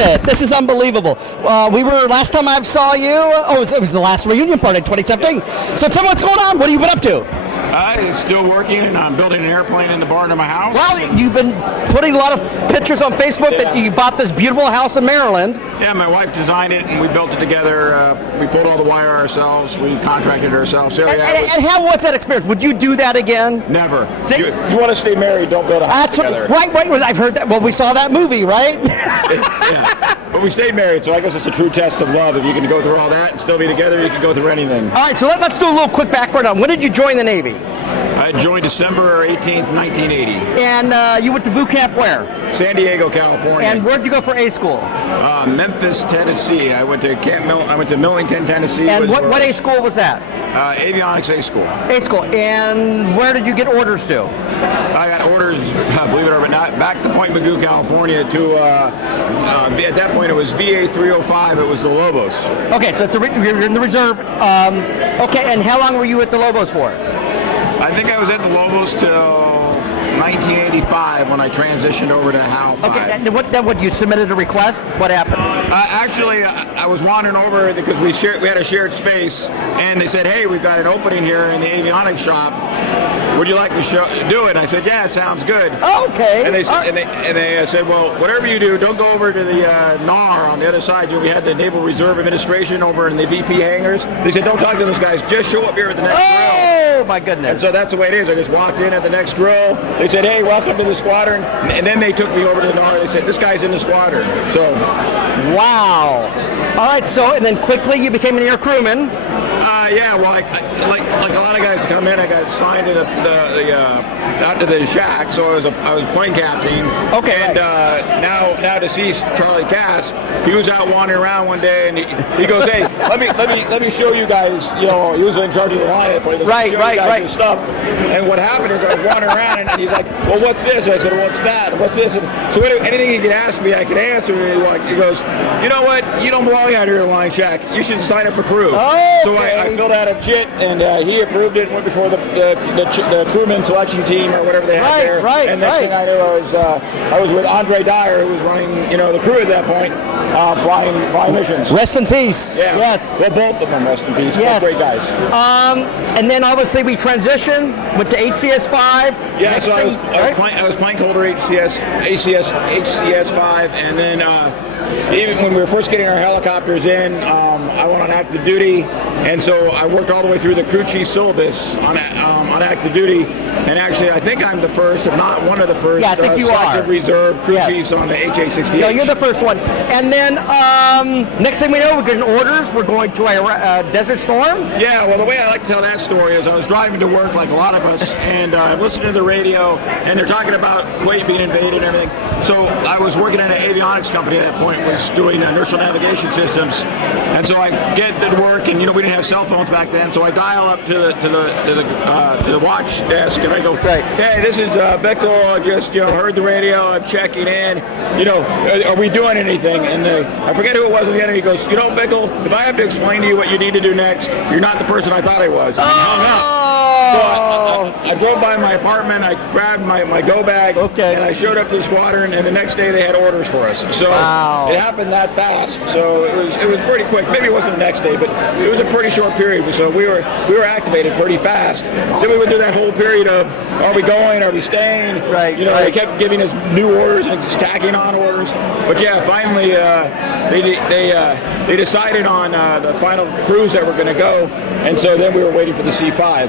it. This is unbelievable. We were, last time I saw you, it was the last reunion party in 2017. So tell me what's going on. What have you been up to? It's still working, and I'm building an airplane in the barn of my house. Well, you've been putting a lot of pictures on Facebook that you bought this beautiful house in Maryland. Yeah, my wife designed it, and we built it together. We pulled all the wire ourselves. We contracted ourselves. So, and how was that experience? Would you do that again? Never. See? You want to stay married, don't build a house together. Right. I've heard that. Well, we saw that movie, right? Yeah. But we stayed married, so I guess it's a true test of love. If you can go through all that and still be together, you can go through anything. All right, so let's do a little quick background on when did you join the Navy? I joined December 18th, 1980. And you went to boot camp where? San Diego, California. And where'd you go for A school? Memphis, Tennessee. I went to Millington, Tennessee. And what A school was that? Avionics A school. A school. And where did you get orders to? I got orders, believe it or not, back to Point Mugu, California to, at that point it was VA 305, it was the Lobos. Okay, so you're in the reserve. Okay, and how long were you at the Lobos for? I think I was at the Lobos till 1985 when I transitioned over to Hal-5. Okay, and what you submitted a request? What happened? Actually, I was wandering over because we had a shared space, and they said, "Hey, we've got an opening here in the avionics shop. Would you like to do it?" And I said, "Yeah, it sounds good." Okay. And they said, "Well, whatever you do, don't go over to the NAR on the other side. We had the Naval Reserve Administration over in the VP hangars. They said, don't talk to those guys. Just show up here at the next drill." Oh my goodness! And so that's the way it is. I just walked in at the next drill. They said, "Hey, welcome to the squadron." And then they took me over to the NAR. They said, "This guy's in the squadron." So, wow. All right. So, and then quickly you became an aircrewman. Yeah, well, like a lot of guys come in, I got signed to out to the shack, so I was plane captain. Okay. And now deceased Charlie Cass, he was out wandering around one day, and he goes, "Hey, let me show you guys." You know, he was in charge of the line at the point. Right. This stuff. And what happened is I was wandering around, and he's like, "Well, what's this?" I said, "What's that? What's this?" And so anything he can ask me, I can answer. And he goes, "You know what? You don't belong out here in line shack. You should sign up for crew." Okay. So I filled out a chit, and he approved it. Went before the crewman selection team or whatever they had there. And next thing I knew, I was with Andre Dyer, who was running the crew at that point, flying missions. Rest in peace. Yeah. Yes. Well, both of them rest in peace. Yes. Both great guys. And then obviously we transitioned, went to HCS-5. Yeah. So I was plane holder HCS-5, and then even when we were first getting our helicopters in, I went on active duty, and so I worked all the way through the crew chief syllabus on active duty. And actually, I think I'm the first, if not one of the first, selective reserve crew chiefs on the HA-68. No, you're the first one. And then next thing we know, we're getting orders. We're going to a Desert Storm. Yeah, well, the way I like to tell that story is I was driving to work like a lot of us, and I'm listening to the radio, and they're talking about Kuwait being invaded and everything. So I was working at an avionics company at that point, was doing inertial navigation systems, and so I get to work, and we didn't have cell phones back then, so I dial up to the watch desk, and I go, "Hey, this is Bickle. I just heard the radio. I'm checking in. Are we doing anything?" And I forget who it was at the end. And he goes, "Bickle, if I have to explain to you what you need to do next, you're not the person I thought I was." And he hung up. So I drove by my apartment, I grabbed my go bag, and I showed up to the squadron, and the next day they had orders for us. So it happened that fast. So it was pretty quick. Maybe it wasn't the next day, but it was a pretty short period. So we were activated pretty fast. Then we went through that whole period of, are we going, are we staying? They kept giving us new orders and just tacking on orders. But yeah, finally they decided on the final cruise that we're going to go, and so then we were waiting for the C5.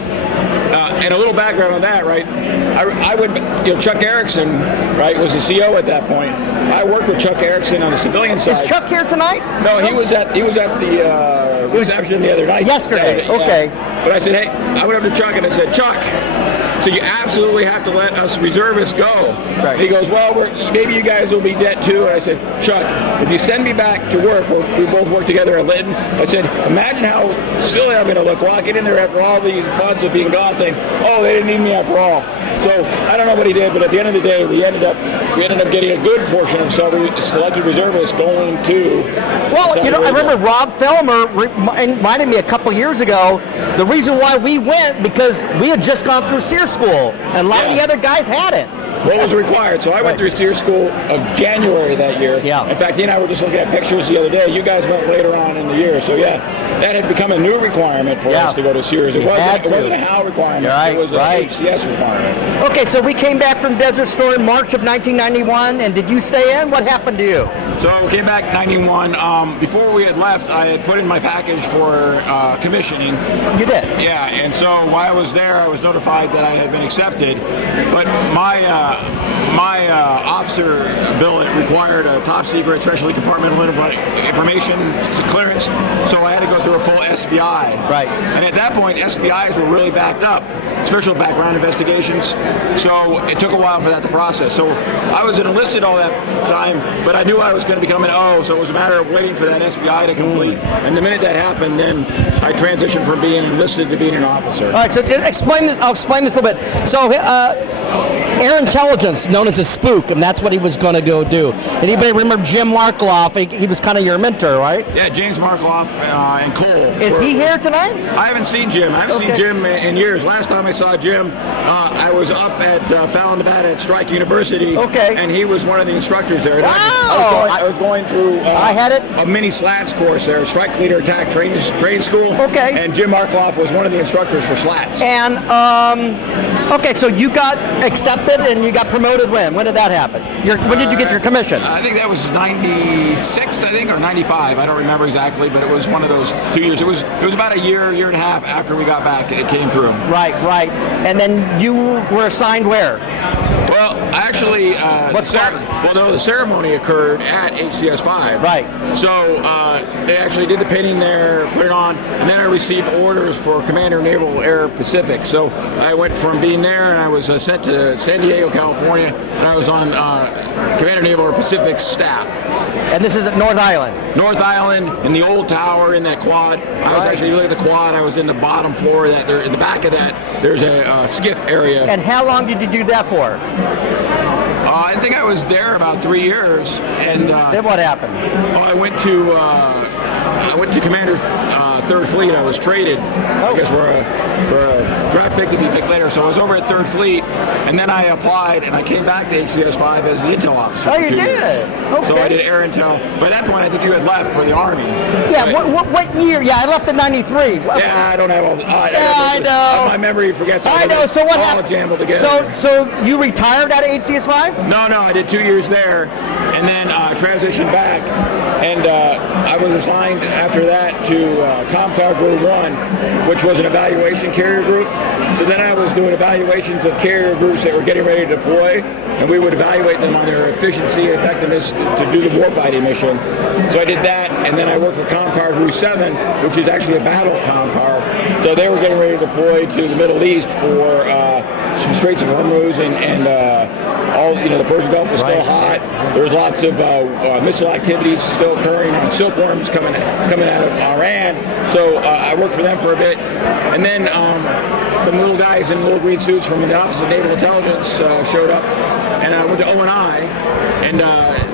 And a little background on that, right? I would, Chuck Erickson, right, was the CO at that point. I worked with Chuck Erickson on the civilian side. Is Chuck here tonight? No, he was at the reception the other night. Yesterday. Okay. But I said, hey, I went up to Chuck and I said, "Chuck, so you absolutely have to let us reservists go." Right. And he goes, "Well, maybe you guys will be dead too." And I said, "Chuck, if you send me back to work, we both work together at Lytton." I said, "Imagine how silly I'm going to look walking in there after all these months of being gone, saying, 'Oh, they didn't need me after all.'" So I don't know what he did, but at the end of the day, we ended up getting a good portion of selected reservists going to. Well, I remember Rob Felmer reminded me a couple years ago. The reason why we went because we had just gone through SEER school, and a lot of the other guys hadn't. what was required. So I went through SEER school of January that year. Yeah. In fact, he and I were just looking at pictures the other day. You guys went later on in the year. So yeah, that had become a new requirement for us to go to SEERs. It wasn't a HAL requirement. Right, it was an HCS requirement. Okay, so we came back from Desert Storm in March of 1991, and did you stay in? What happened to you? So I came back 91. Before we had left, I had put in my package for commissioning. You did? Yeah, and so while I was there, I was notified that I had been accepted, but my officer billet required a top secret, specially compartmental information clearance, so I had to go through a full SBI. Right. And at that point, SBIs were really backed up, special background investigations, so it took a while for that to process. So I was enlisted all that time, but I knew I was going to become an O, so it was a matter of waiting for that SBI to complete. And the minute that happened, then I transitioned from being enlisted to being an officer. All right, so explain this. I'll explain this a little bit. So, air intelligence, known as a spook, and that's what he was going to go do. Anybody remember Jim Markloff? He was kind of your mentor, right? Yeah, James Markloff and Cole. Is he here tonight? I haven't seen Jim. I haven't seen Jim in years. Last time I saw Jim, I was up at Fallon, Nevada at Strike University. Okay. And he was one of the instructors there. Wow. I was going through I had it. a mini slats course there, Strike Leader Attack Training School. Okay. And Jim Markloff was one of the instructors for slats. And, okay, so you got accepted and you got promoted when? When did that happen? When did you get your commission? I think that was 96, I think, or 95. I don't remember exactly, but it was one of those 2 years. It was about a year and a half after we got back. It came through. Right. And then you were assigned where? Well, actually, the ceremony occurred at HCS-5. Right. So they actually did the painting there, put it on, and then I received orders for Commander Naval Air Pacific. So I went from being there, and I was sent to San Diego, California, and I was on Commander Naval Air Pacific staff. And this is at North Island? North Island, in the old tower, in that quad. I was actually looking at the quad. I was in the bottom floor. In the back of that, there's a skiff area. And how long did you do that for? I think I was there about 3 years, and then what happened? I went to Commander Third Fleet. I was traded, I guess, for a draft pick to be picked later. So I was over at Third Fleet, and then I applied, and I came back to HCS-5 as the intel officer. Oh, you did? Okay. So I did air intel. By that point, I think you had left for the Army. Yeah. Right? What year? Yeah, I left in '93. Yeah, I don't have all the. I know. My memory forgets. I know. So what happened? All jambled together. So you retired out of HCS-5? No, I did 2 years there, and then transitioned back, and I was assigned after that to ComCar Group 1, which was an evaluation carrier group. So then I was doing evaluations of carrier groups that were getting ready to deploy, and we would evaluate them on their efficiency and effectiveness to do the warfighting mission. So I did that, and then I worked for ComCar Group 7, which is actually a battle ComCar. So they were getting ready to deploy to the Middle East for some Straits of Hormuz and all, the Persian Gulf was still hot. There was lots of missile activities still occurring on silkworms coming out of Iran. So I worked for them for a bit, and then some little guys in little green suits from the Office of Naval Intelligence showed up, and I went to O&I, and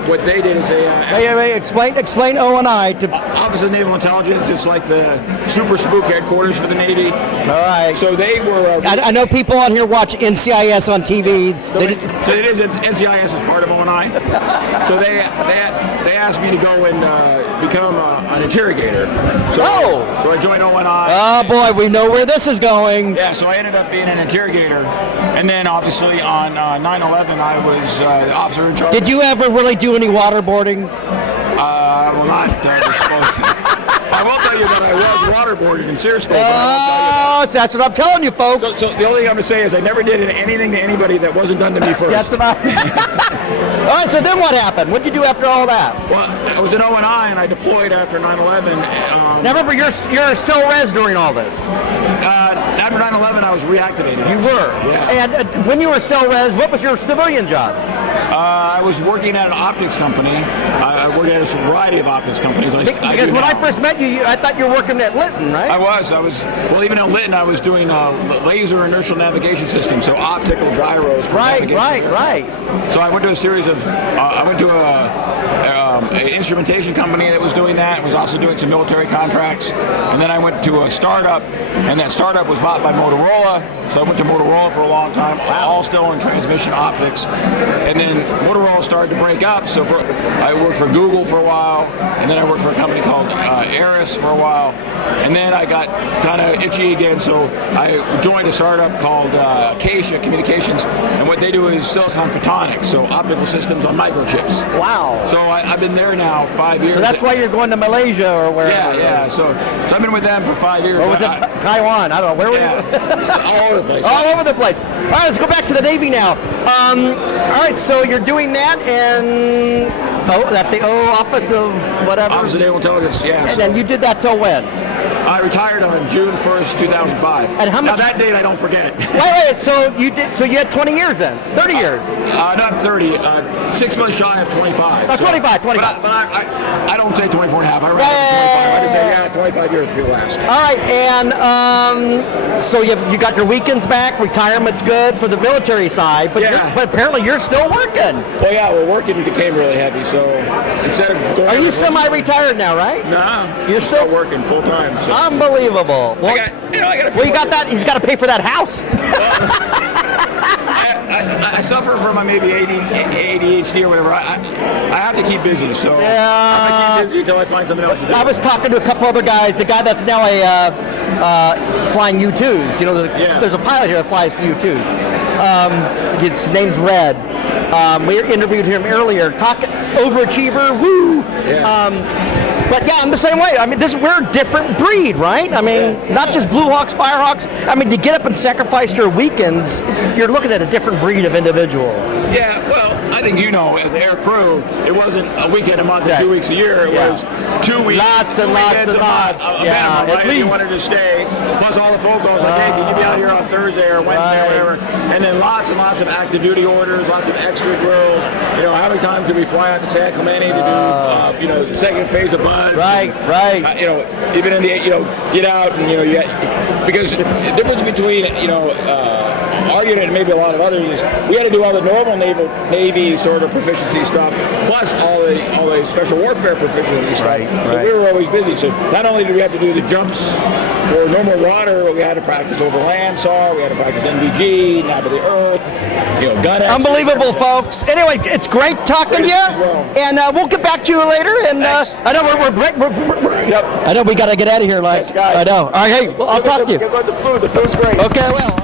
what they did is they explain O&I to Office of Naval Intelligence. It's like the super spook headquarters for the Navy. All right. So they were. I know people on here watch NCIS on TV. So it is NCIS is part of O&I. So they asked me to go and become an interrogator. So I joined O&I. Oh boy, we know where this is going. Yeah, so I ended up being an interrogator, and then obviously on 9/11 I was the officer in charge. Did you ever really do any waterboarding? I will not disclose. I will tell you that I was waterboarded in Searscope. Oh, so that's what I'm telling you, folks. So the only thing I'm going to say is I never did anything to anybody that wasn't done to me first. That's about All right, so then what happened? What did you do after all that? Well, I was in O&I, and I deployed after 9/11. Now remember, you're cell res during all this. After 9/11, I was reactivated. You were? Yeah. And when you were cell res, what was your civilian job? I was working at an optics company. I worked at a variety of optics companies. Because when I first met you, I thought you were working at Lytton, right? I was. Well, even at Lytton, I was doing laser inertial navigation systems, so optical gyros for navigation. Right. So I went to a series of. I went to a an instrumentation company that was doing that. Was also doing some military contracts. And then I went to a startup, and that startup was bought by Motorola. So I went to Motorola for a long time, all still in transmission optics. And then Motorola started to break up, so I worked for Google for a while, and then I worked for a company called Aris for a while. And then I got kind of itchy again, so I joined a startup called Acacia Communications, and what they do is silicon photonics, so optical systems on microchips. Wow. So I've been there now 5 years. So that's why you're going to Malaysia or wherever. Yeah. So I've been with them for 5 years. Or was it Taiwan? I don't know. Where were you? All over the place. All over the place. All right, let's go back to the Navy now. All right, so you're doing that in at the Office of whatever. Office of Naval Intelligence, yeah. And then you did that till when? I retired on June 1st, 2005. And how much? Now that date I don't forget. Wait. So you did. So you had 20 years then? 30 years? Not 30. 6 months shy of 25. Oh, 25. But I don't say 24 and a half. I rather 25. I just say 25 years people ask. All right, and so you got your weekends back. Retirement's good for the military side, but but apparently you're still working. Well, yeah, working became really heavy. So instead of going, are you semi-retired now, right? No, you're still working full time. So. Unbelievable. Well, I got you got that. He's got to pay for that house. I suffer from maybe ADHD or whatever. I have to keep busy, so I'm gonna keep busy until I find something else to do. I was talking to a couple other guys. The guy that's now flying U-2s. You know, there's a pilot here that flies U-2s. His name's Red. We interviewed him earlier. Overachiever, woo! Yeah. But yeah, I'm the same way. I mean, we're a different breed, right? I mean, not just Blue Hawks, Fire Hawks. I mean, to get up and sacrifice your weekends, you're looking at a different breed of individual. Yeah, well, I think as the air crew, it wasn't a weekend a month or 2 weeks a year. It was 2 weeks. Lots and lots and lots. Yeah, minimum, right? If you wanted to stay, plus all the phone calls like, hey, can you be out here on Thursday or Wednesday or whatever? And then lots and lots of active duty orders, lots of extra drills. You know, how many times did we fly out to San Clemente to do, the second phase of BUD? Right. Even in the, get out and, because the difference between, our unit and maybe a lot of others is we had to do all the normal Navy sort of proficiency stuff, plus all the special warfare proficiency stuff. So we were always busy. So not only did we have to do the jumps for normal water, we had to practice over land saw, we had to practice NVG, nav of the earth, gun exit. Unbelievable, folks. Anyway, it's great talking to you, and we'll get back to you later. And I know I know we got to get out of here. I know. All right, hey, I'll talk to you. The food's great. Okay, well.